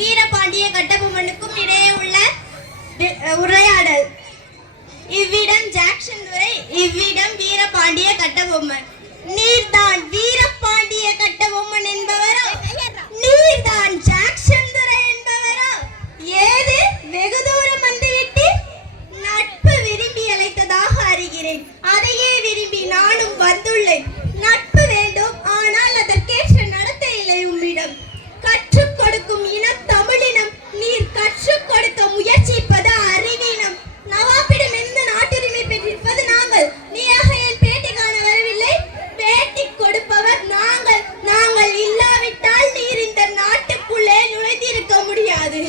வீரபாண்டிய கட்டபொம்மனுக்கும் இடையே உள்ள உரையாடல். இவ்விடம் ஜாக்சன் துரை, இவ்விடம் வீரபாண்டிய கட்டபொம்மன். நீர்தான் வீரபாண்டிய கட்டபொம்மன் என்பவரா? நீர்தான் ஜாக்சன் துரை என்பவரா? ஏது வெகு தூரம் வந்துவிட்டு நட்பு விரும்பி அழைத்ததாக அறிகிறேன். அதையே விரும்பி நானும் வந்துள்ளேன். நட்பு வேண்டும், ஆனால் அதற்கேற்ற நடத்தை இல்லை உம்மிடம். கற்றுக் கொடுக்கும் இனம் தமிழினம். நீர் கற்றுக் கொடுக்க முயற்சிப்பது அறிவீனம். நவாபிடம் எந்த நாட்டுரிமை பெற்றிருப்பது நாங்கள். நீயாக என் பேட்டி காண வரவில்லை. பேட்டி கொடுப்பவர் நாங்கள். நாங்கள் இல்லாவிட்டால் நீர் இந்த நாட்டுக்குள்ளே நுழைந்திருக்க முடியாது.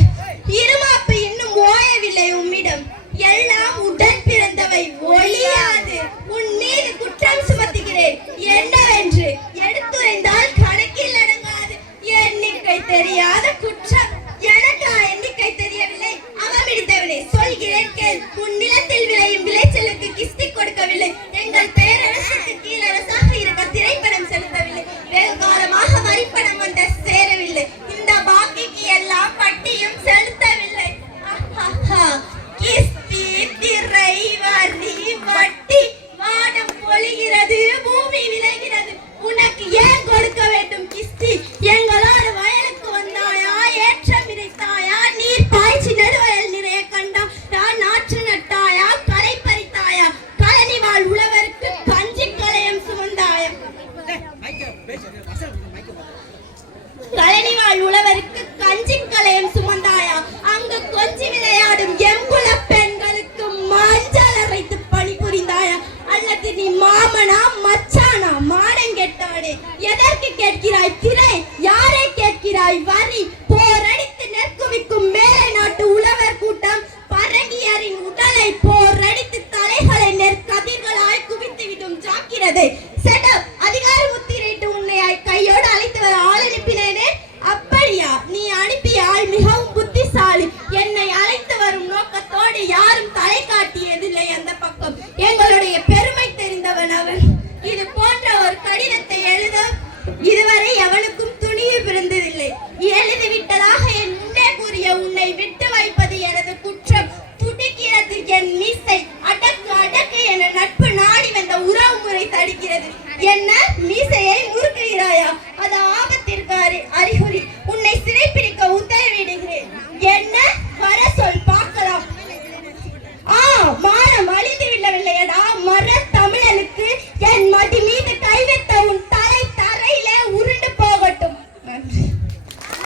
இருமாப்பு இன்னும் ஓயவில்லை உம்மிடம். எல்லாம் உடன் பிறந்தவை, ஒளியாது. உன் மீது குற்றம் சுமத்துகிறேன். என்னவென்று எடுத்துரைந்தால் கணக்கில் அடங்காது. எண்ணிக்கை தெரியாத குற்றம். எனக்கா எண்ணிக்கை தெரியவில்லை? அகமிடித்தவனே, சொல்கிறேன் கேள். உன் நிலத்தில் விளையும் விளைச்சலுக்கு கிஸ்தி கொடுக்கவில்லை. எங்கள் பேரரசுக்கு கீழரசாக இருக்க திரைப்படம் செலுத்தவில்லை. வெகு காலமாக வரிப்பணம் வந்த சேரவில்லை. இந்த பாக்கிக்கு எல்லாம் பட்டியும் செலுத்தவில்லை. கிஸ்தி, திரை, வரி, வட்டி, வானம் பொழிகிறது, பூமி விளைகிறது. உனக்கு ஏன் கொடுக்க வேண்டும் கிஸ்தி? எங்களோடு வயலுக்கு வந்தாயா? ஏற்றம் இறைத்தாயா? நீர் பாய்ச்சி நடுவயல் நிறைய கண்டா? நாற்று நட்டாயா? கரை பறித்தாயா? கழனி வாழ் உழவருக்கு கஞ்சி களையம் சுமந்தாயா? கழனி வாழ் உழவருக்கு கஞ்சி களையம் சுமந்தாயா? அங்கு கொஞ்சி விளையாடும் எங்குல பெண்களுக்கு மஞ்சள் அரைத்து பணி புரிந்தாயா? அல்லது நீ மாமனா மச்சானா? மானம் கெட்டவனே, எதற்கு கேட்கிறாய் திரை? யாரை கேட்கிறாய் வரி?